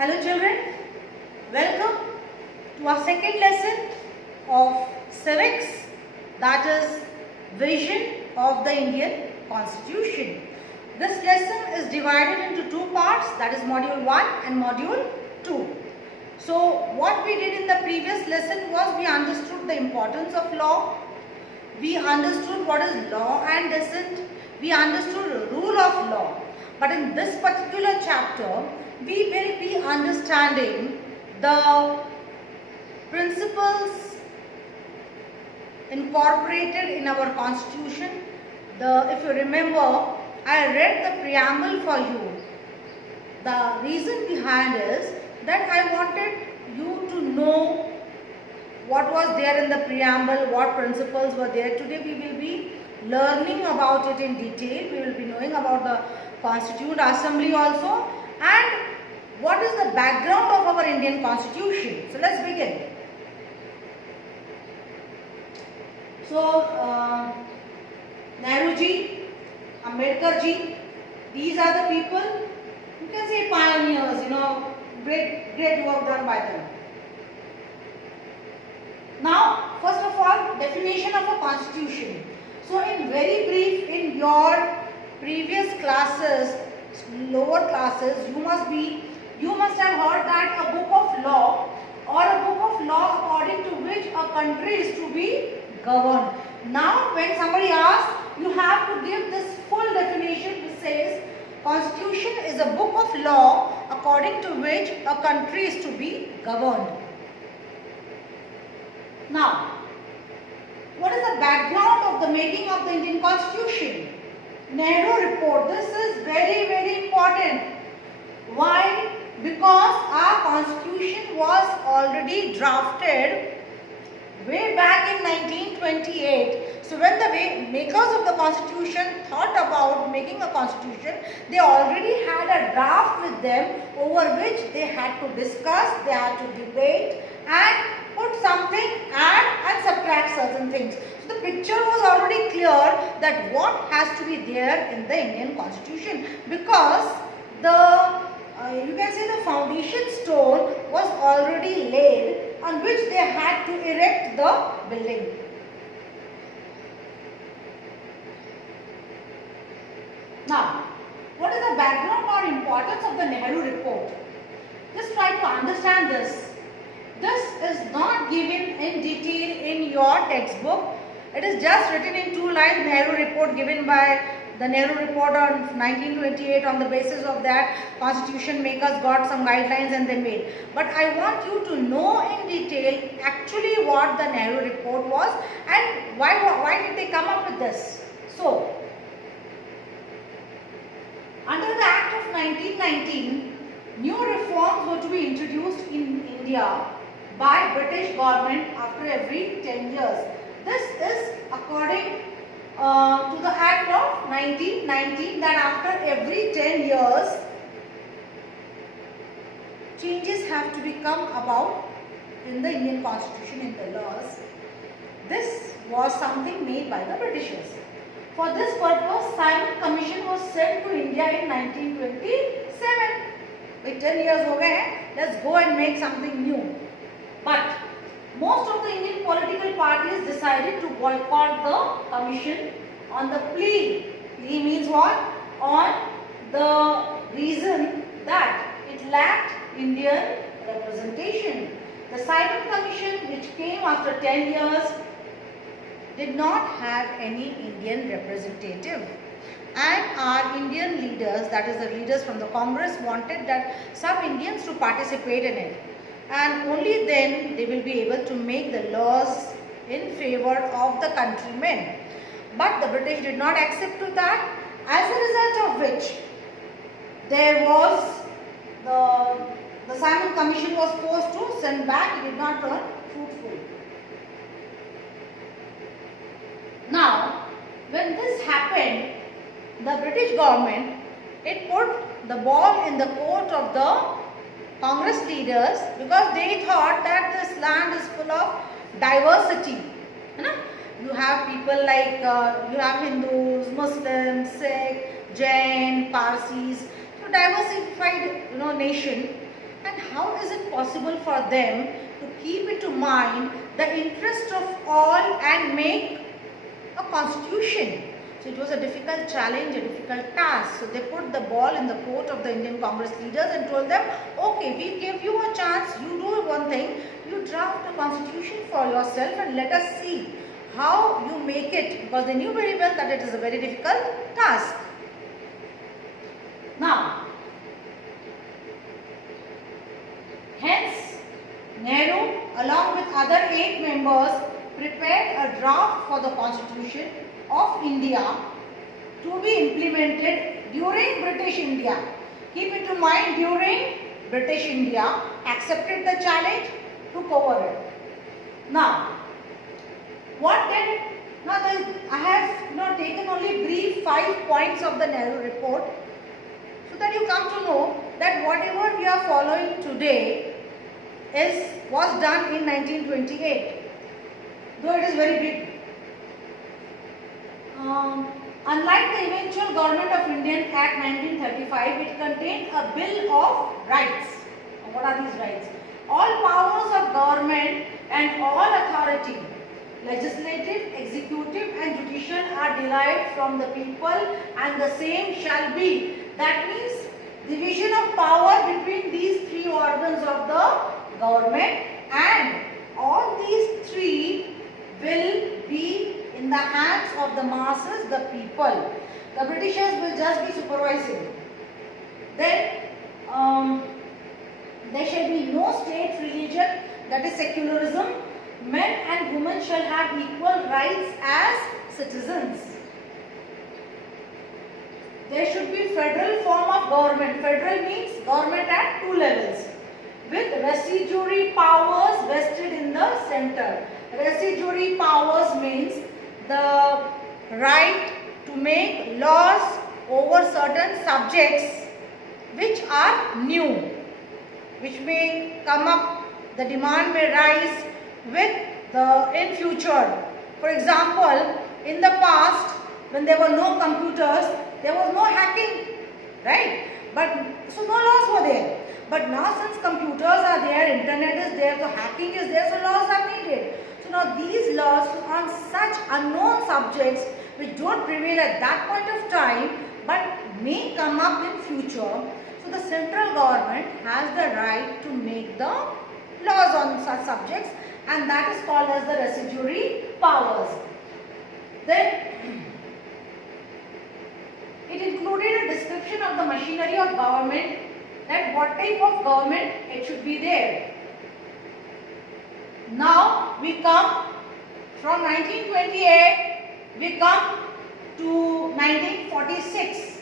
Hello children, welcome to our second lesson of civics, that is vision of the Indian Constitution. This lesson is divided into two parts, that is module 1 and module 2. So what we did in the previous lesson was we understood the importance of law, we understood what is law and dissent, we understood rule of law. But in this particular chapter, we will be understanding the principles incorporated in our constitution. If you remember, I read the preamble for you. The reason behind is that I wanted you to know what was there in the preamble, what principles were there. Today we will be learning about it in detail. We will be knowing about the Constituent Assembly also, and what is the background of our Indian Constitution. So let's begin. So Nehru ji, Ambedkar ji, these are the people, you can say pioneers, great work done by them. Now, first of all, definition of a constitution. So in very brief, in your previous classes, lower classes, you must have heard that a book of law or a book of law according to which a country is to be governed. Now when somebody asks, you have to give this full definition which says Constitution is a book of law according to which a country is to be governed. Now, what is the background of the making of the Indian Constitution? Nehru Report. This is very important. Why? Because our Constitution was already drafted way back in 1928. So when the makers of the Constitution thought about making a Constitution, they already had a draft with them over which they had to discuss, they had to debate and put something, add and subtract certain things. So the picture was already clear that what has to be there in the Indian Constitution, because you can say the foundation stone was already laid on which they had to erect the building. Now, what is the background or importance of the Nehru Report? Just try to understand this. This is not given in detail in your textbook. It is just written in 2 lines, Nehru Report, given by the Nehru Report on 1928. On the basis of that, Constitution makers got some guidelines and they made. But I want you to know in detail actually what the Nehru Report was and why did they come up with this. So, under the Act of 1919, new reforms were to be introduced in India by British government after every 10 years. This is according to the Act of 1919, that after every 10 years changes have to become about in the Indian Constitution, in the laws. This was something made by the Britishers. For this purpose, Simon Commission was sent to India in 1927. With 10 years ho gaye hain, let's go and make something new. But most of the Indian political parties decided to boycott the commission on the plea. Plea means what? On the reason that it lacked Indian representation. The Simon Commission, which came after 10 years, did not have any Indian representative. And our Indian leaders, that is the leaders from the Congress, wanted that some Indians to participate in it. And only then they will be able to make the laws in favor of the countrymen. But the British did not accept to that, as a result of which there was the Simon Commission was forced to send back. It did not turn fruitful. Now, when this happened, the British government, it put the ball in the court of the Congress leaders, because they thought that this land is full of diversity. You have people like, you have Hindus, Muslims, Sikh, Jain, Parsis. So diversified nation. And how is it possible for them to keep into mind the interest of all and make a constitution? So it was a difficult challenge, a difficult task. So they put the ball in the court of the Indian Congress leaders and told them, okay, we give you a chance, you do one thing, you draft a constitution for yourself and let us see how you make it, because they knew very well that it is a very difficult task. Now, hence, Nehru along with other 8 members prepared a draft for the Constitution of India to be implemented during British India. Keep into mind, during British India accepted the challenge, took over it. Now, what did, I have taken only brief 5 points of the Nehru report, so that you come to know that whatever we are following today was done in 1928, though it is very big. Unlike the eventual Government of Indian Act 1935, it contained a Bill of Rights. What are these rights? All powers of government and all authority, legislative, executive and judicial, are derived from the people, and the same shall be. That means division of power between these 3 organs of the government, and all these 3 will be in the hands of the masses, the people. The Britishers will just be supervising. Then there shall be no state religion, that is secularism. Men and women shall have equal rights as citizens. There should be federal form of government. Federal means government at 2 levels, with residuary powers vested in the center. Residuary powers means the right to make laws over certain subjects which are new, which may come up, the demand may rise in future. For example, in the past, when there were no computers, there was no hacking, right? But so no laws were there. But now, since computers are there, internet is there, so hacking is there, so laws are needed. So now these laws on such unknown subjects which don't prevail at that point of time but may come up in future. So the central government has the right to make the laws on such subjects, and that is called as the residuary powers. Then it included a description of the machinery of government, that what type of government it should be there. Now we come from 1928, we come to 1946.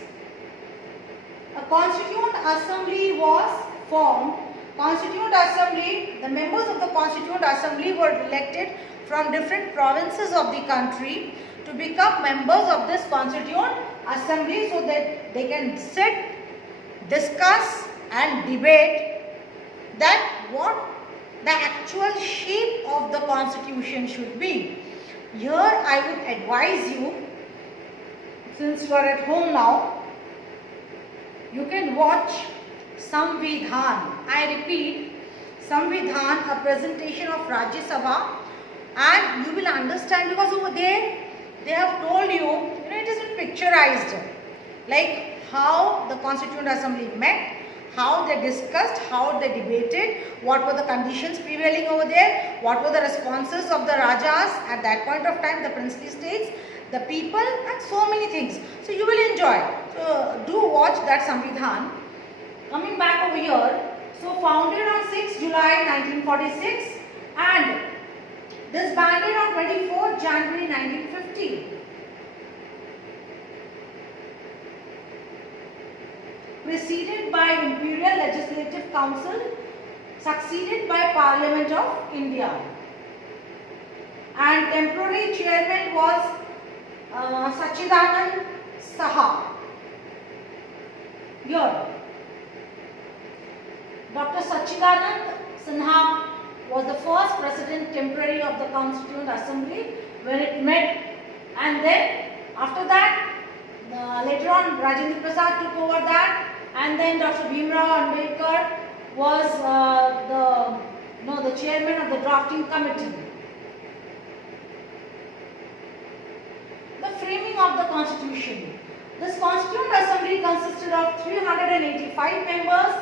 A Constituent Assembly was formed. Constituent Assembly, the members of the Constituent Assembly were elected from different provinces of the country to become members of this Constituent Assembly, so that they can sit, discuss and debate that what the actual shape of the constitution should be. Here I would advise you, since you are at home now, you can watch Samvidhan. I repeat, Samvidhan, a presentation of Rajya Sabha, and you will understand, because over there they have told you, it is picturized, like how the Constituent Assembly met, how they discussed, how they debated, what were the conditions prevailing over there, what were the responses of the Rajas at that point of time, the princely states, the people, and so many things. So you will enjoy. So do watch that Samvidhan. Coming back over here, so founded on 6 July 1946 and disbanded on 24 January 1950. Preceded by Imperial Legislative Council, succeeded by Parliament of India. And temporary chairman was Sachidanand Saha. Here, Dr. Sachidanand Sinha was the first president temporary of the Constituent Assembly when it met, and then after that later on Rajendra Prasad took over that, and then Dr. Bhimrao Ambedkar was the chairman of the drafting committee. The framing of the constitution. This Constituent Assembly consisted of 385 members,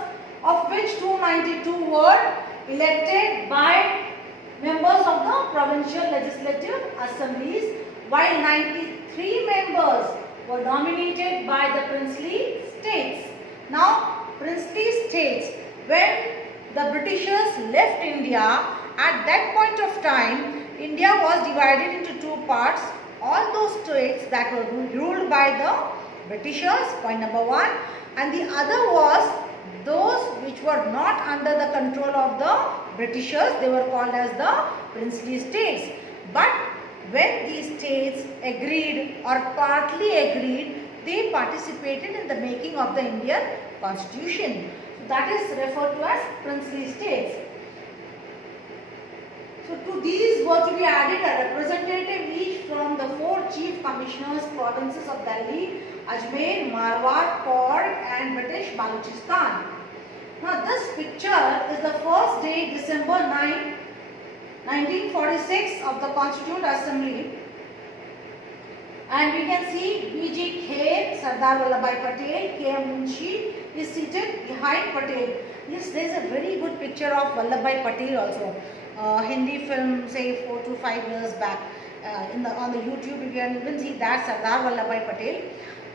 of which 292 were elected by members of the provincial legislative assemblies, while 93 members were nominated by the princely states. Now, princely states, when the Britishers left India, at that point of time, India was divided into two parts. All those states that were ruled by the Britishers, point number one, and the other was those which were not under the control of the Britishers. They were called as the princely states. But when these states agreed or partly agreed, they participated in the making of the Indian Constitution. So that is referred to as princely states. So to these were to be added a representative each from the four chief commissioners provinces of Delhi, Ajmer, Marwar, Kaur and British Balochistan. Now this picture is the first day, December 9, 1946 of the Constituent Assembly, and we can see B.G. Kher, Sardar Vallabhbhai Patel, K.M. Munshi is seated behind Patel. Yes, there is a very good picture of Vallabhbhai Patel also. Hindi film, say 4 to 5 years back, on the YouTube you can even see that Sardar Vallabhbhai Patel.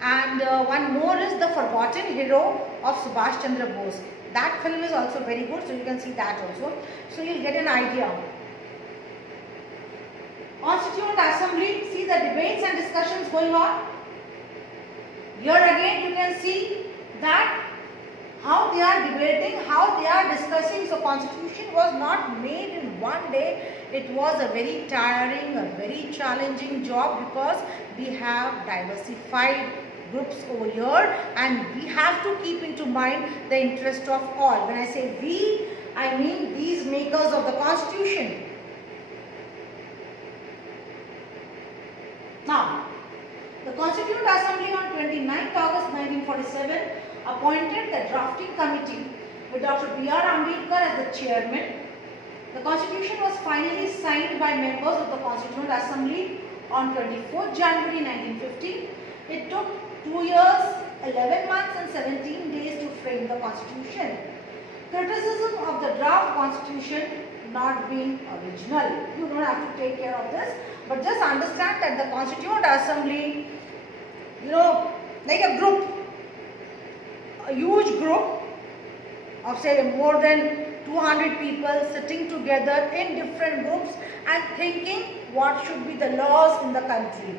And one more is the forgotten hero of Subhash Chandra Bose. That film is also very good, so you can see that also. So you'll get an idea. Constituent Assembly, see the debates and discussions going on. Here again you can see that how they are debating, how they are discussing. So constitution was not made in one day. It was a very tiring, a very challenging job, because we have diversified groups over here and we have to keep into mind the interest of all. When I say we, I mean these makers of the constitution. Now, the Constituent Assembly on 29th August 1947 appointed the drafting committee with Dr. B.R. Ambedkar as the chairman. The constitution was finally signed by members of the Constituent Assembly on 24th January 1950. It took 2 years, 11 months and 17 days to frame the constitution. Criticism of the draft constitution not being original. You don't have to take care of this, but just understand that the Constituent Assembly, like a group, a huge group of say more than 200 people sitting together in different groups and thinking what should be the laws in the country.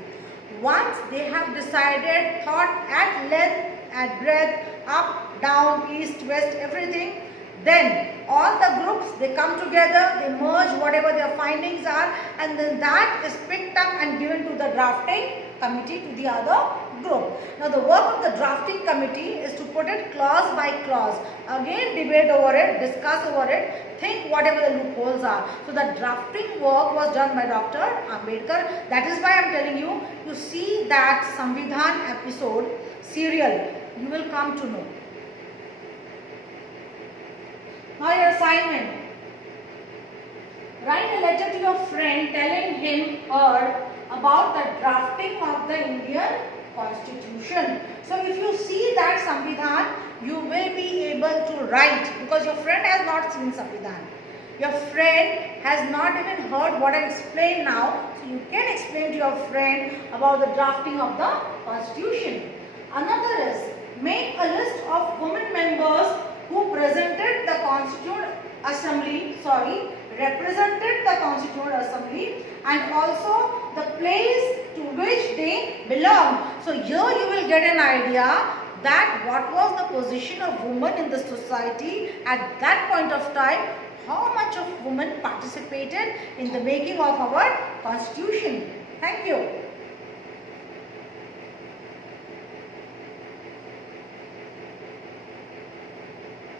Once they have decided, thought at length, at breadth, up, down, east, west, everything, then all the groups, they come together, they merge whatever their findings are, and then that is picked up and given to the drafting committee, to the other group. Now the work of the drafting committee is to put it clause by clause, again debate over it, discuss over it, think whatever the loopholes are. So the drafting work was done by Dr. Ambedkar. That is why I am telling you, you see that Samvidhan episode, serial, you will come to know. Now your assignment. Write a letter to your friend telling him or about the drafting of the Indian Constitution. So if you see that Samvidhan, you will be able to write, because your friend has not seen Samvidhan. Your friend has not even heard what I explained now. So you can explain to your friend about the drafting of the Constitution. Another is, make a list of women members who represented the Constituent Assembly, and also the place to which they belong. So here you will get an idea that what was the position of women in the society at that point of time, how much of women participated in the making of our constitution. Thank you.